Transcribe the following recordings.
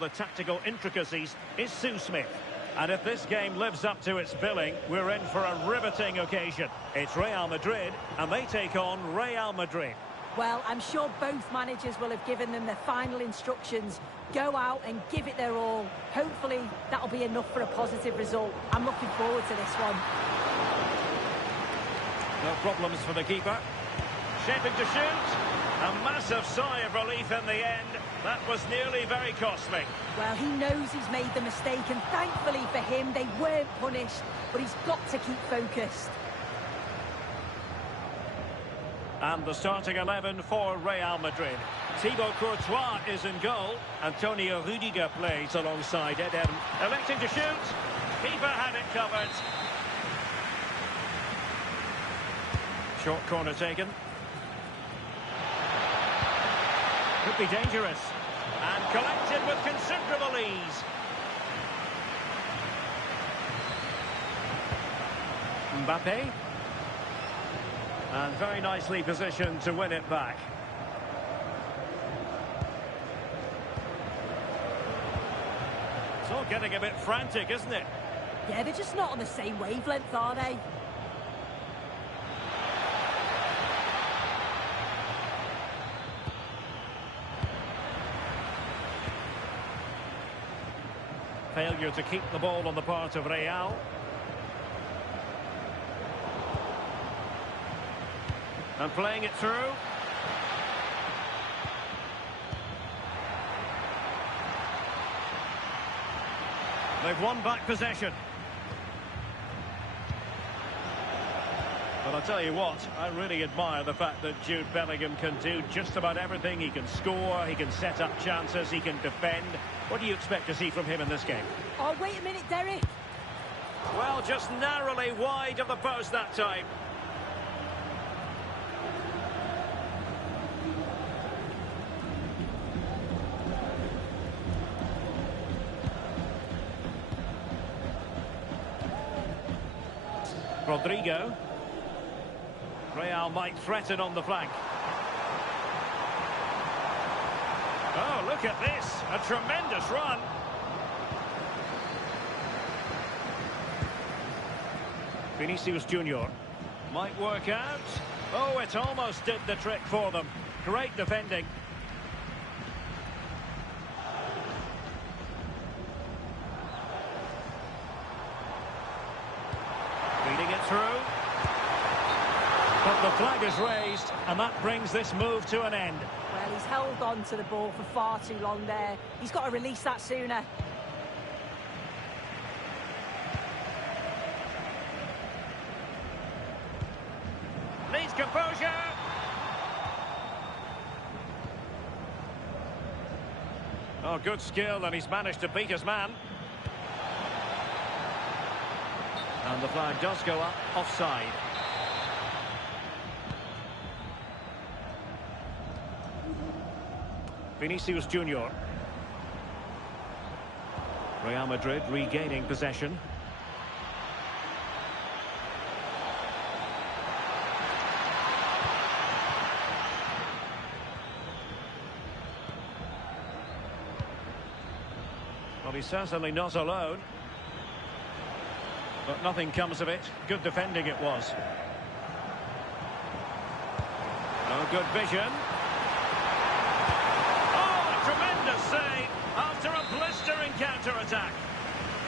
The tactical intricacies is Sue Smith. And if this game lives up to its billing, we're in for a riveting occasion. It's Real Madrid, and they take on Real Madrid. Well, I'm sure both managers will have given them their final instructions. Go out and give it their all. Hopefully, that'll be enough for a positive result. I'm looking forward to this one. No problems for the keeper. Shaping to shoot. A massive sigh of relief in the end. That was nearly very costly. Well, he knows he's made the mistake, and thankfully for him, they weren't punished. But he's got to keep focused. And the starting 11 for Real Madrid. Thibaut Courtois is in goal. Antonio Rudiger plays alongside Eden. Electing to shoot. Keeper had it covered. Short corner taken. Could be dangerous. And collected with considerable ease. Mbappe. And very nicely positioned to win it back. It's all getting a bit frantic, isn't it? Yeah, they're just not on the same wavelength, are they? Failure to keep the ball on the part of Real. And playing it through. They've won back possession. But I'll tell you what, I really admire the fact that Jude Bellingham can do just about everything. He can score, he can set up chances, he can defend. What do you expect to see from him in this game? Oh, wait a minute, Derek. Well, just narrowly wide of the post that time. Rodrigo. Real might threaten on the flank. Oh, look at this. A tremendous run. Vinicius Junior might work out. Oh, it almost did the trick for them. Great defending. Feeding it through. But the flag is raised, and that brings this move to an end. Well, he's held on to the ball for far too long there. He's got to release that sooner. Needs composure. Oh, good skill, and he's managed to beat his man. And the flag does go up, offside. Vinicius Junior. Real Madrid regaining possession. Well, he's certainly not alone. But nothing comes of it. Good defending it was. Oh, good vision. Tremendous save after a blistering counter-attack.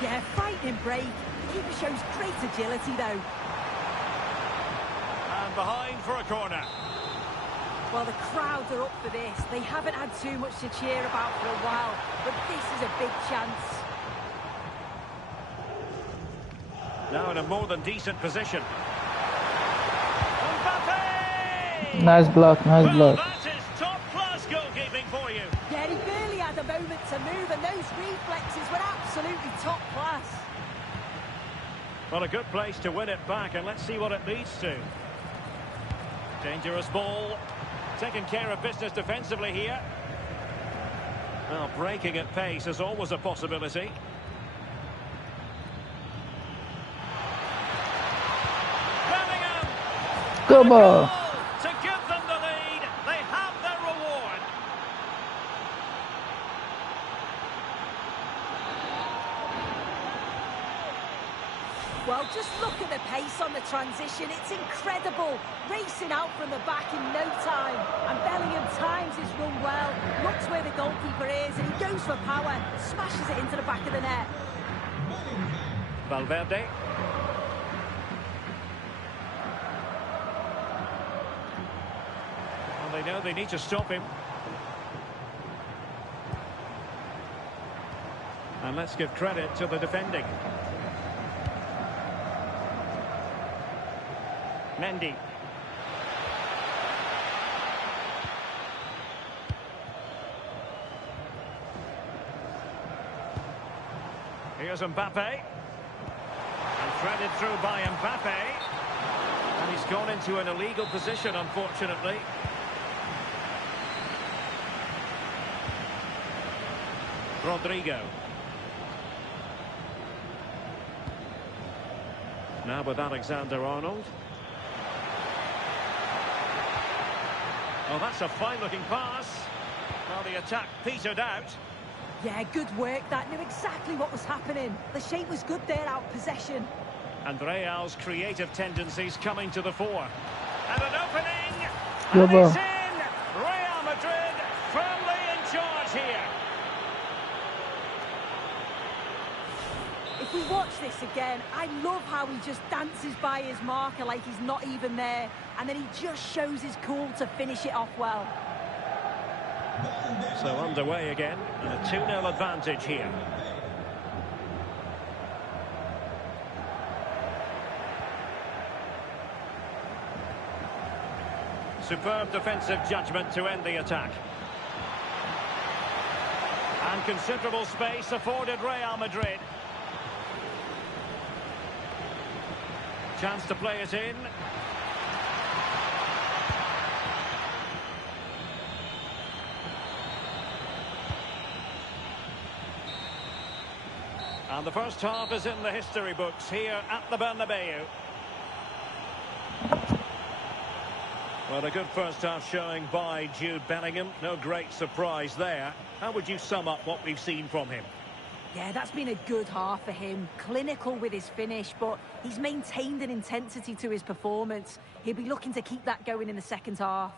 Yeah, frightening break. The keeper shows great agility, though. And behind for a corner. Well, the crowds are up for this. They haven't had too much to cheer about for a while, but this is a big chance. Now in a more than decent position. Mbappe! Nice block, nice block. That is top-class goalkeeping for you. Yeah, he barely had a moment to move, and those reflexes were absolutely top class. Well, a good place to win it back, and let's see what it leads to. Dangerous ball. Taking care of business defensively here. Well, breaking at pace is always a possibility. Bellingham! Good ball. To give them the lead, they have their reward. Well, just look at the pace on the transition. It's incredible. Racing out from the back in no time. And Bellingham times his run well, looks where the goalkeeper is, and he goes for power, smashes it into the back of the net. Valverde. Well, they know they need to stop him. And let's give credit to the defending. Mendy. Here's Mbappe. And threaded through by Mbappe. And he's gone into an illegal position, unfortunately. Rodrigo. Now with Alexander-Arnold. Oh, that's a fine-looking pass. Well, the attack petered out. Yeah, good work. That knew exactly what was happening. The shape was good there, out possession. And Real's creative tendencies coming to the fore. And an opening. Good And ball. it's in. Real Madrid firmly in charge here. If we watch this again, I love how he just dances by his marker like he's not even there. And then he just shows his cool to finish it off well. So underway again, and a 2-0 advantage here. Superb defensive judgment to end the attack. And considerable space afforded Real Madrid. Chance to play it in. And the first half is in the history books here at the Bernabeu. Well, a good first half showing by Jude Bellingham. No great surprise there. How would you sum up what we've seen from him? Yeah, that's been a good half for him. Clinical with his finish, but he's maintained an intensity to his performance. He'll be looking to keep that going in the second half.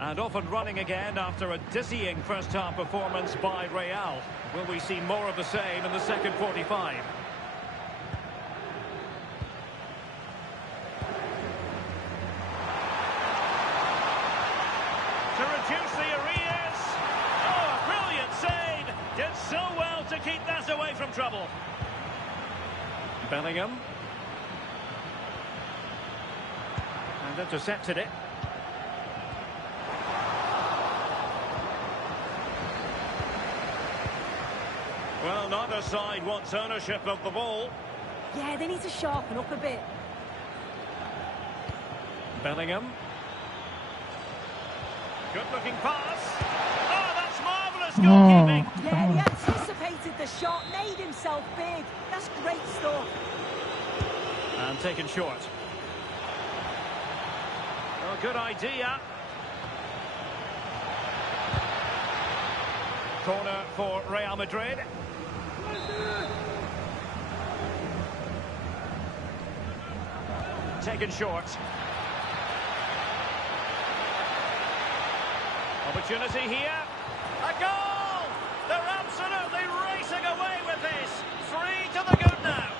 And off and running again after a dizzying first-half performance by Real. Will we see more of the same in the second 45? To reduce the arrears. Oh, a brilliant save. Did so well to keep that away from trouble. Bellingham. And intercepted it. Well, neither side wants ownership of the ball. Yeah, they need to sharpen up a bit. Bellingham. Good-looking pass. Oh, that's marvellous goalkeeping. Yeah, he anticipated the shot, made himself big. That's great stuff. And taken short. Well, good idea. Corner for Real Madrid. Taken short. Opportunity here. A goal! They're absolutely racing away with this. 3 to the good now.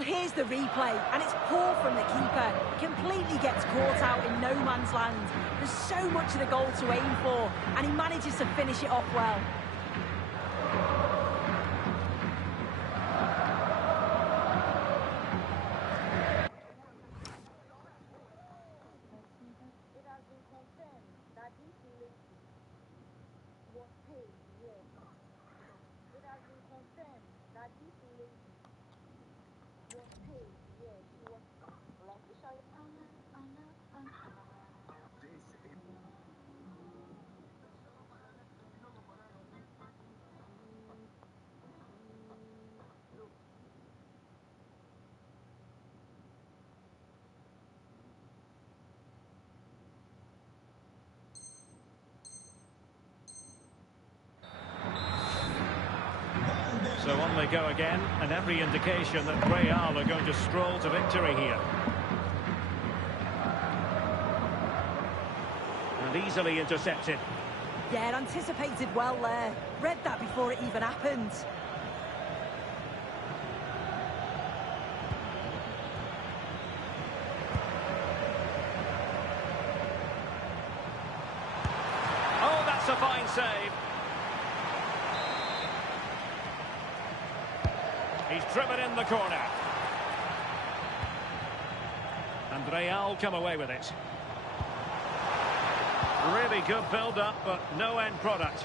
Well, here's the replay, and it's poor from the keeper. Completely gets caught out in no man's land. There's so much of the goal to aim for, and he manages to finish it off well. So on they go again, and every indication that Real are going to stroll to victory here. And easily intercepted. Yeah, anticipated well there. Read that before it even happened. Oh, that's a fine save. He's driven in the corner. And Real come away with it. Really good build-up, but no end product.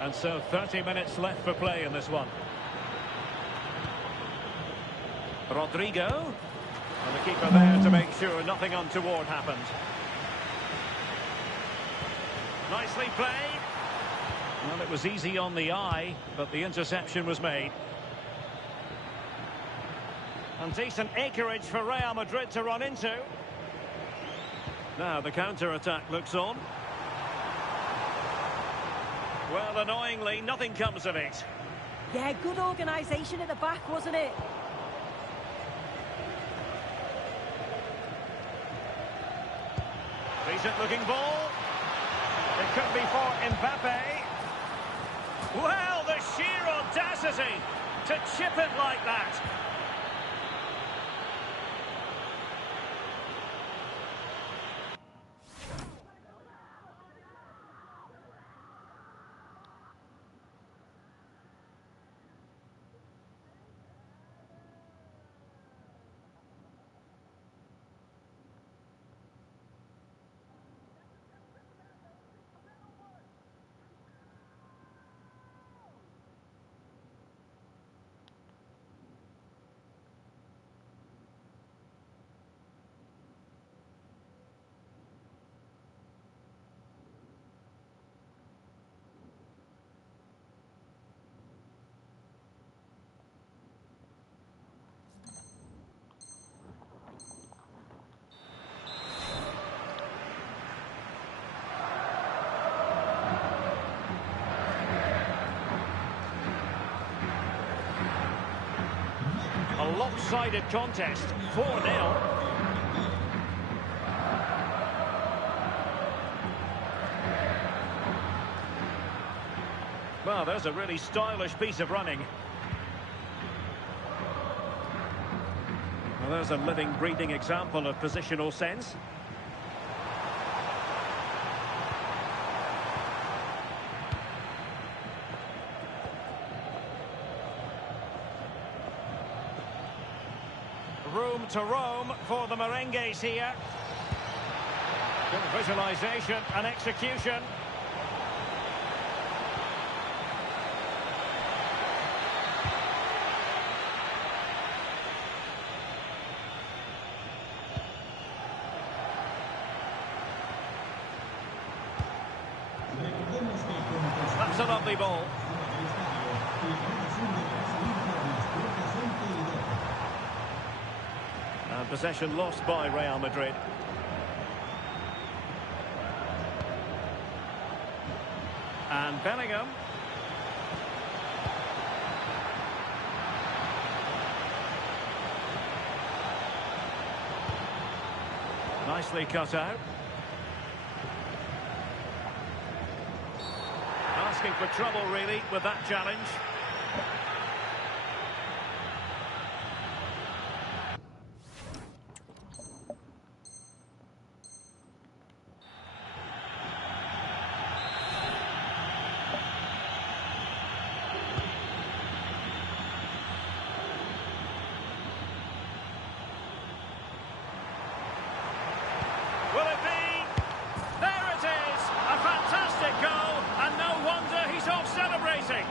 And so 30 minutes left for play in this one. Rodrigo. And the keeper there to make sure nothing untoward happened. Nicely played. Well, it was easy on the eye, but the interception was made. And decent acreage for Real Madrid to run into. Now the counter-attack looks on. Well, annoyingly, nothing comes of it. Yeah, good organisation at the back, wasn't it? Decent looking ball. It could be for Mbappe. Well, the sheer audacity to chip it like that. A lopsided contest, 4-0. Well, there's a really stylish piece of running. Well, there's a living, breathing example of positional sense. Room to roam for the merengues here. Good visualization and execution. That's a lovely ball. And possession lost by Real Madrid. And Bellingham. Nicely cut out. Asking for trouble, really, with that challenge. Will it be? There it is! A fantastic goal, and no wonder he's off celebrating.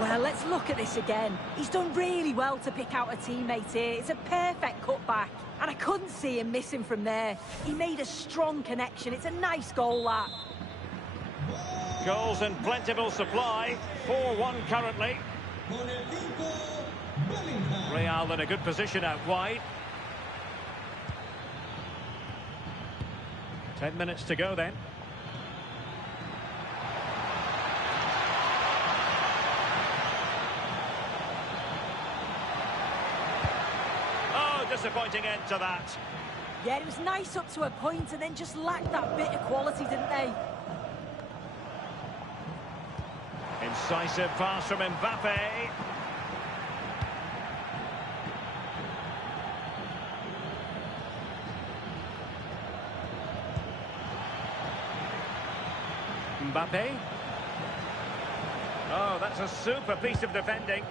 Well, let's look at this again. He's done really well to pick out a teammate here. It's a perfect cutback, and I couldn't see him missing from there. He made a strong connection. It's a nice goal, that. Goals in plentiful supply. 4-1 currently. Real in a good position out wide. 10 minutes to go then. Oh, disappointing end to that. Yeah, it was nice up to a point and then just lacked that bit of quality, didn't they? Incisive pass from Mbappe. Mbappe. Oh, that's a super piece of defending.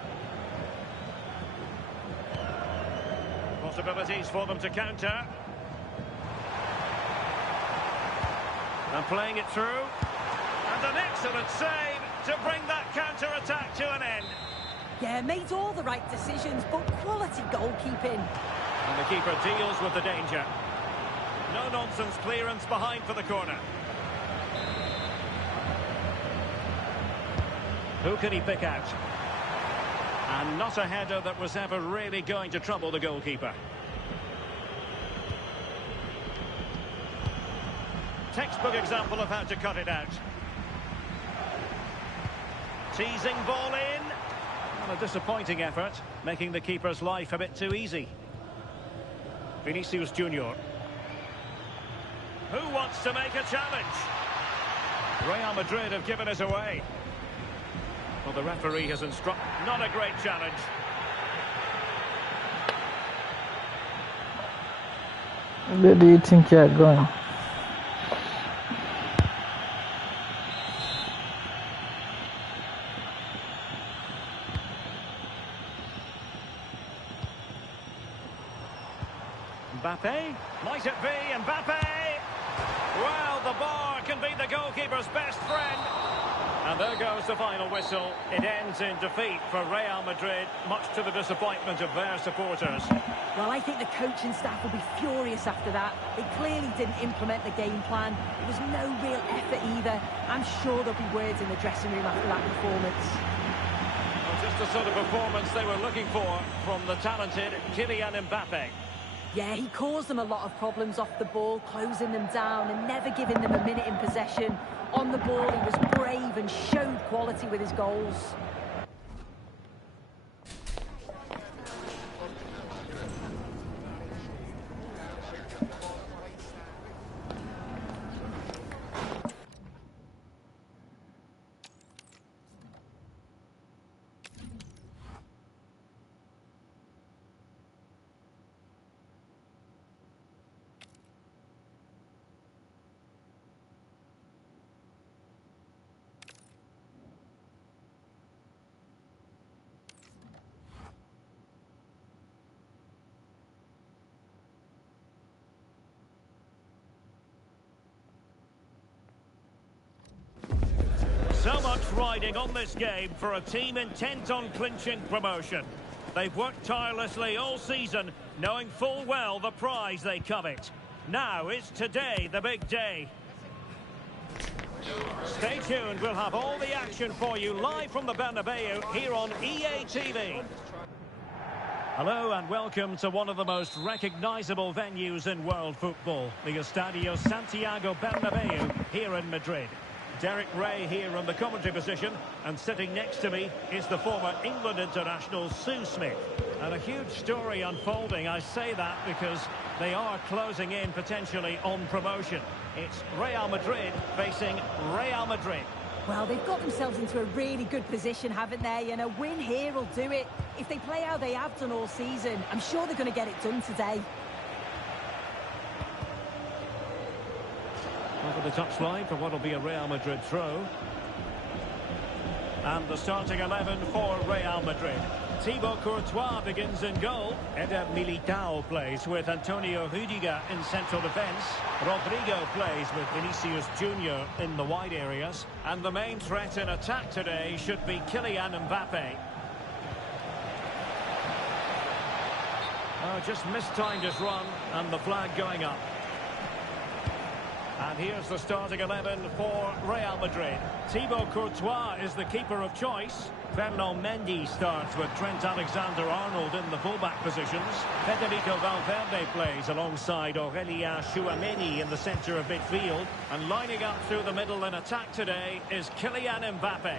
Possibilities for them to counter. And playing it through. And an excellent save to bring that counter-attack to an end. Yeah, made all the right decisions, but quality goalkeeping. And the keeper deals with the danger. No-nonsense clearance behind for the corner. Who can he pick out? And not a header that was ever really going to trouble the goalkeeper. Textbook example of how to cut it out. Teasing ball in. Well, a disappointing effort, making the keeper's life a bit too easy. Vinicius Junior. Who wants to make a challenge? Real Madrid have given it away. Well, the referee has instructed. Not a great challenge. Where do you think you're going? Mbappe? Might it be Mbappe? Well, the bar can be the goalkeeper's best friend. And there goes the final whistle. It ends in defeat for Real Madrid, much to the disappointment of their supporters. Well, I think the coaching staff will be furious after that. They clearly didn't implement the game plan. There was no real effort either. I'm sure there'll be words in the dressing room after that performance. Well, just the sort of performance they were looking for from the talented Kylian Mbappe. Yeah, he caused them a lot of problems off the ball, closing them down and never giving them a minute in possession. On the ball, he was brave and showed quality with his goals. So much riding on this game for a team intent on clinching promotion. They've worked tirelessly all season, knowing full well the prize they covet. Now is today the big day. Stay tuned, we'll have all the action for you live from the Bernabeu here on EA TV. Hello and welcome to one of the most recognisable venues in world football, the Estadio Santiago Bernabeu here in Madrid. Derek Ray here on the commentary position, and sitting next to me is the former England international Sue Smith. And a huge story unfolding. I say that because they are closing in potentially on promotion. It's Real Madrid facing Real Madrid. Well, they've got themselves into a really good position, haven't they? And a win here will do it. If they play how they have done all season, I'm sure they're going to get it done today. Over the touchline for what will be a Real Madrid throw. And the starting 11 for Real Madrid. Thibaut Courtois begins in goal. Eder Militao plays with Antonio Rudiger in central defence. Rodrigo plays with Vinicius Junior in the wide areas. And the main threat in attack today should be Kylian Mbappe. Oh, just mistimed his run, and the flag going up. And here's the starting 11 for Real Madrid. Thibaut Courtois is the keeper of choice. Ferland Mendy starts with Trent Alexander-Arnold in the fullback positions. Federico Valverde plays alongside Aurelien Chouameni in the centre of midfield. And lining up through the middle in attack today is Kylian Mbappe.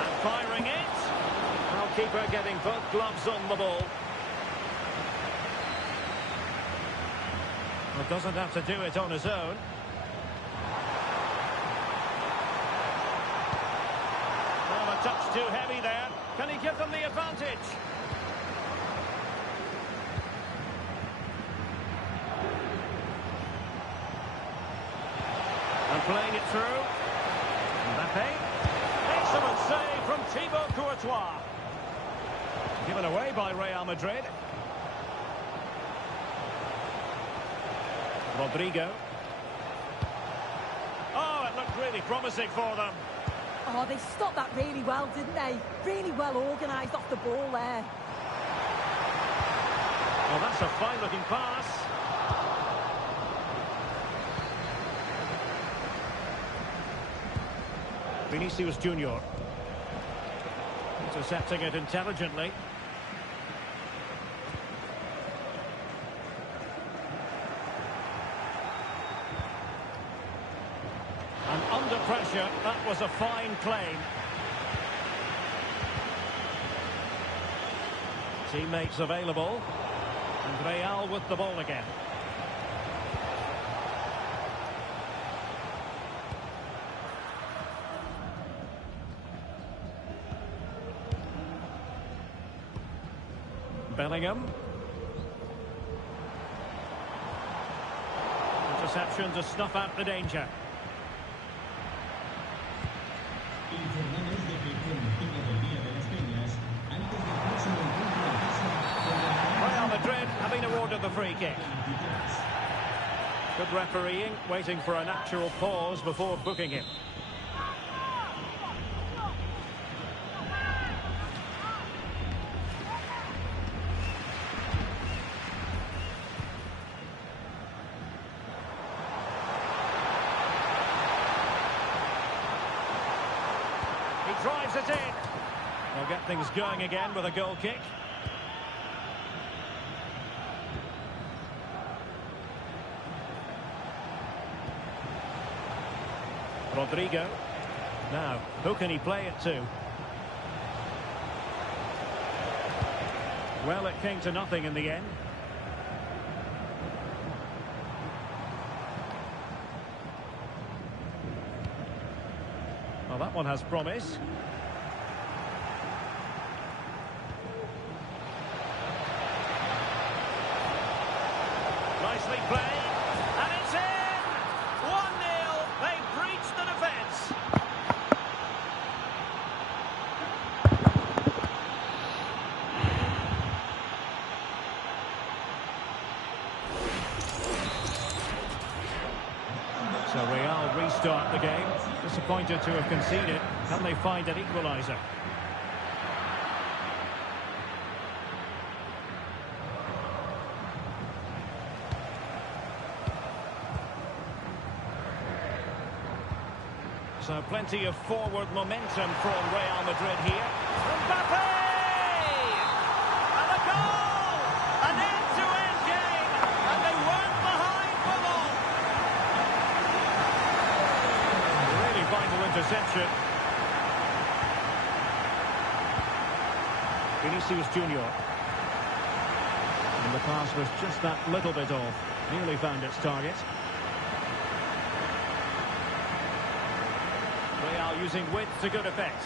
And firing it. Goalkeeper getting both gloves on the ball. Well, doesn't have to do it on his own. Well, a touch too heavy there. Can he give them the advantage? And playing it through. Mbappe. Excellent save from Thibaut Courtois. Given away by Real Madrid. Rodrigo. Oh, it looked really promising for them. Oh, they stopped that really well, didn't they? Really well organised off the ball there. Well, that's a fine-looking pass. Vinicius Junior. Intercepting it intelligently. And under pressure, that was a fine claim. Teammates available. And Real with the ball again. Bellingham. Interception to snuff out the danger. Real Madrid have been awarded the free kick. Good refereeing, waiting for a natural pause before booking him. He drives it in. They'll get things going again with a goal kick. Rodrigo. Now, who can he play it to? Well, it came to nothing in the end. Well, that one has promise. Nicely played. And it's in! 1-0. They've breached the defence. So Real restart the game. Disappointed to have conceded. Can they find an equaliser? So plenty of forward momentum from Real Madrid here. Mbappe! And a goal! An end-to-end game! And they weren't interception. Vinicius Junior. And the pass was just that little bit off. Nearly found its target. Real using width to good effect.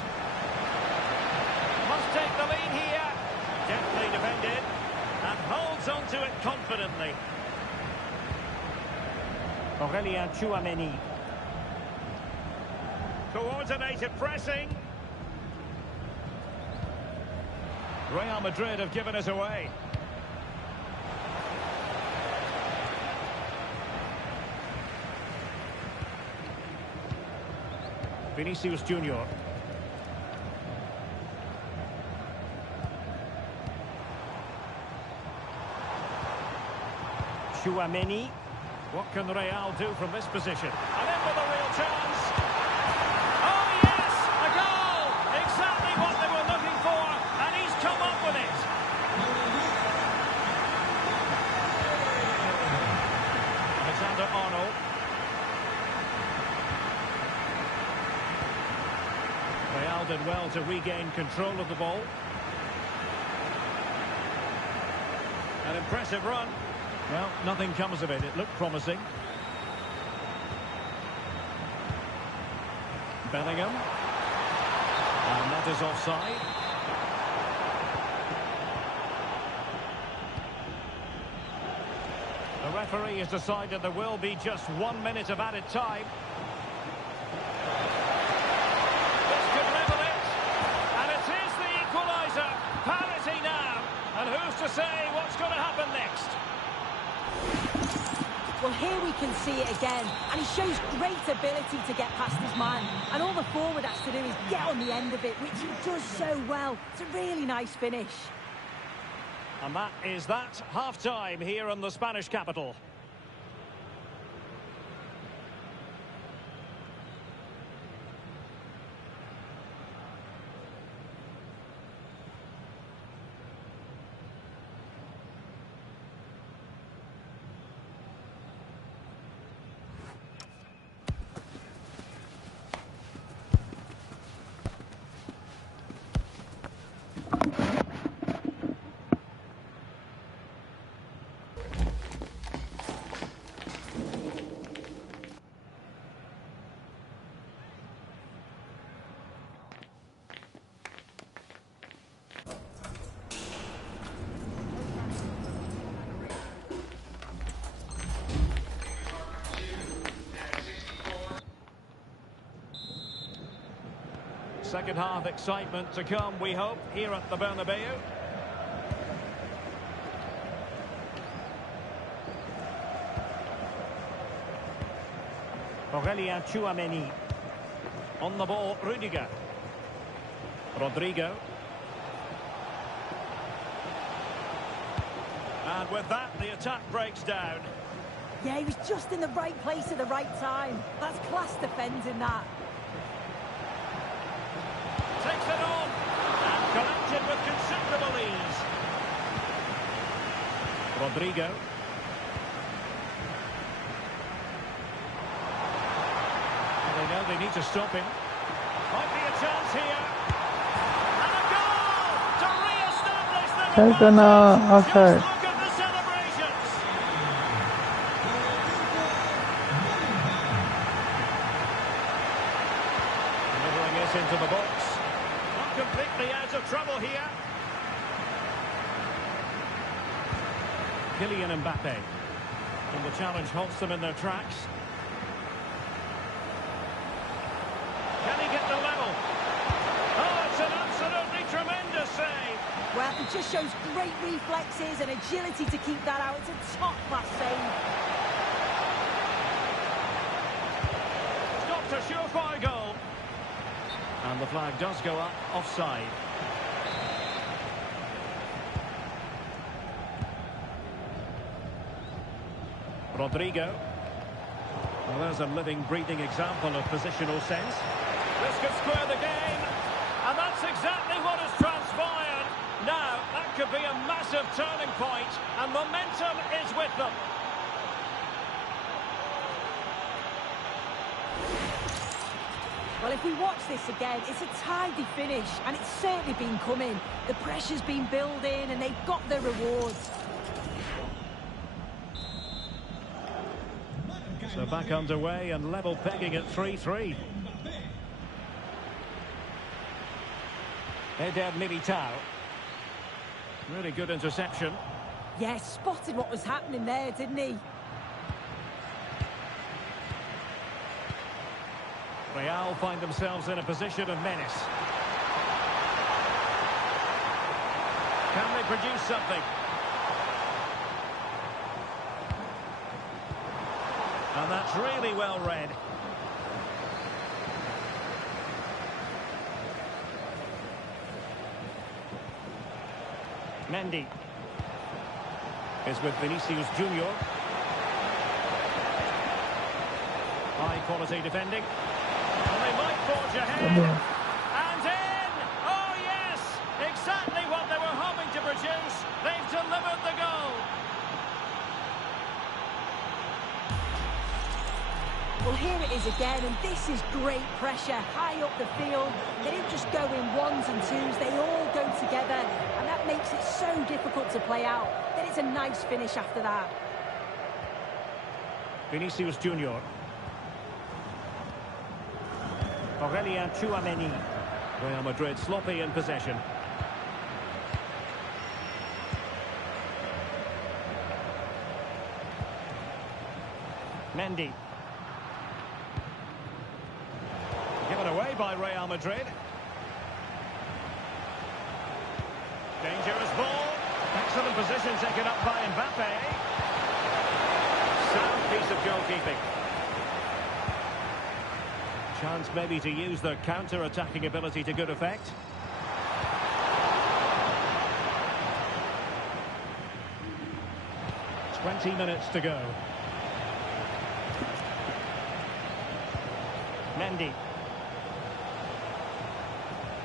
Must take the lead here. Deftly defended. And holds on to it confidently. Aurélien Tchouameni. Coordinated pressing. Real Madrid have given us away. Vinicius Junior. Tchouameni. What can Real do from this position? And in with a real chance. Oh yes, a goal! Exactly what they were looking for, and he's come up with it. Alexander-Arnold. Real did well to regain control of the ball. An impressive run. Well, nothing comes of it. It looked promising. Bellingham. And that is offside. The referee has decided there will be just 1 minute of added time. This could level it. And it is the equaliser. Parity now. And who's to say what's going to happen next? Well, here we can see it again, and he shows great ability to get past his man, and all the forward has to do is get on the end of it, which he does so well. It's a really nice finish. And that is that, half-time here in the Spanish capital. Second half excitement to come, we hope, here at the Bernabeu. Aurélien Tchouameni. On the ball, Rudiger. Rodrigo. And with that, the attack breaks down. Yeah, he was just in the right place at the right time. That's class defending that. Takes it on and collected with considerable ease. Rodrigo. Well, they know they need to stop him. Might be a chance here. And a goal to re-establish the offside. Just look at the celebrations. Delivering it into the box. Completely out of trouble here. Kylian Mbappe. And the challenge halts them in their tracks. Can he get the level? Oh, it's an absolutely tremendous save. Well, it just shows great reflexes and agility to keep that out. It's a top-class save. Stopped a surefire goal. And the flag does go up, offside. Rodrigo. Well, there's a living, breathing example of positional sense. This could square the game. And that's exactly what has transpired. Now, that could be a massive turning point, and momentum is with them. Well, if we watch this again, it's a tidy finish, and it's certainly been coming. The pressure's been building, and they've got their rewards. So back underway and level pegging at 3-3. Eder Militao. Really good interception. Yeah, spotted what was happening there, didn't he? Real find themselves in a position of menace. Can they produce something? And that's really well read. Mendy is with Vinicius Junior. High quality defending. And they might forge ahead. And in! Oh yes! Exactly what they were hoping to produce. They've delivered the goal. Well, here it is again, and this is great pressure, high up the field. They didn't just go in ones and twos, they all go together, and that makes it so difficult to play out. Then it's a nice finish after that. Vinicius Junior. Aurelien Tchouameni. Real Madrid sloppy in possession. Mendy. Given away by Real Madrid. Dangerous ball. Excellent position taken up by Mbappe. Sound piece of goalkeeping. Chance maybe to use their counter-attacking ability to good effect. "20 minutes to go. Mendy.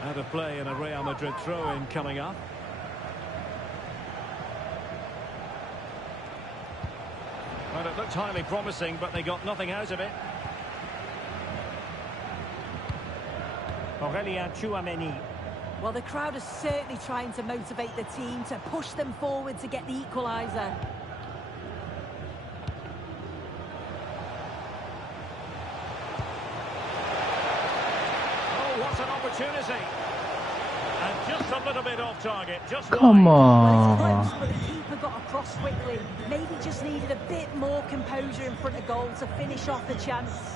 Out of play and a Real Madrid throw-in coming up. Well, it looked highly promising, but they got nothing out of it. Aurelien Tchouameni. Well, the crowd is certainly trying to motivate the team to push them forward to get the equaliser. Oh, what an opportunity. And just a little bit off target. Just Come wide. on. Well, it's close, but the keeper got across quickly. Maybe just needed a bit more composure in front of goal to finish off the chance.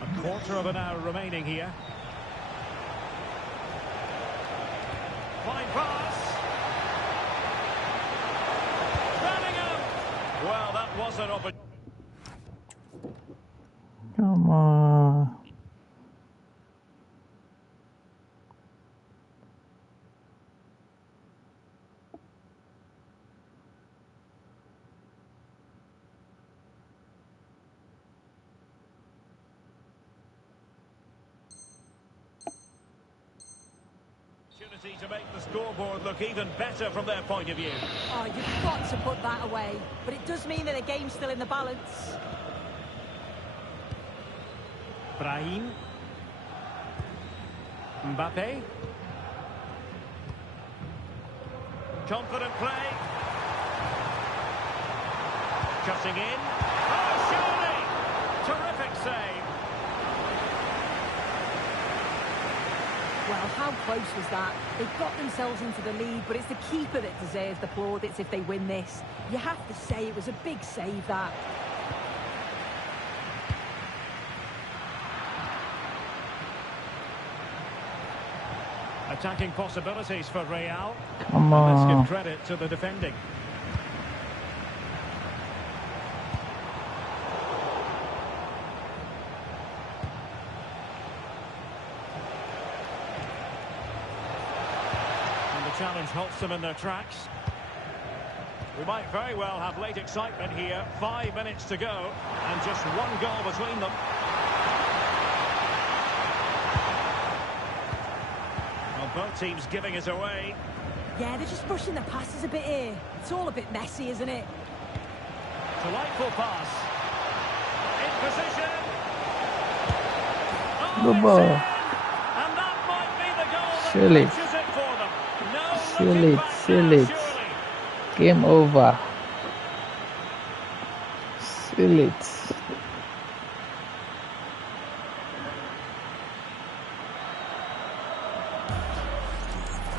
A quarter of an hour remaining here. Fine pass. Bellingham. Well, that was an opportunity. Come on. To make the scoreboard look even better from their point of view. Oh, you've got to put that away. But it does mean that the game's still in the balance. Brahim. Mbappe. Confident play. Cutting in. Oh, surely! Terrific save. Well, how close was that? They've got themselves into the lead, but it's the keeper that deserves the plaudits if they win this. You have to say it was a big save, that. Attacking possibilities for Real. Come Let's on. give credit to the defending. Challenge halts them in their tracks. We might very well have late excitement here. 5 minutes to go and just one goal between them. Well, both teams giving it away. Yeah, they're just rushing the passes a bit here. It's all a bit messy, isn't it? Delightful pass. position. Good Oh, ball. it's in. And that might be the goal that Seal it. clinches it for them. No Seal looking it, back seal now, it. surely. Game over. Seal it.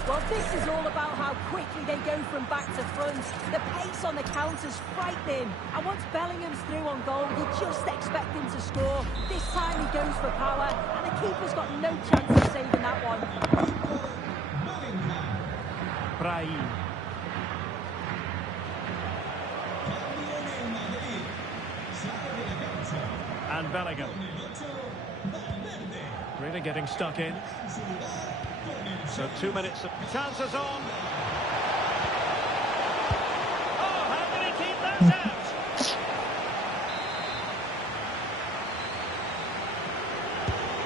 Well, this is all about how quickly they go from back to front. The pace on the counter's frightening. And once Bellingham's through on goal, you just expect him to score. This time he goes for power, and the keeper's got no chance of saving that one. Brahim. And Bellingham. Really getting stuck in. So 2 minutes of chances on. Oh, how did he keep that out?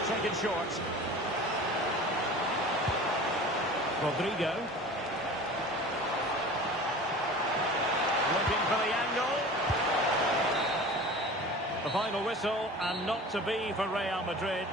Taken short. Rodrigo. Looking for the angle. The final whistle, and not to be for Real Madrid.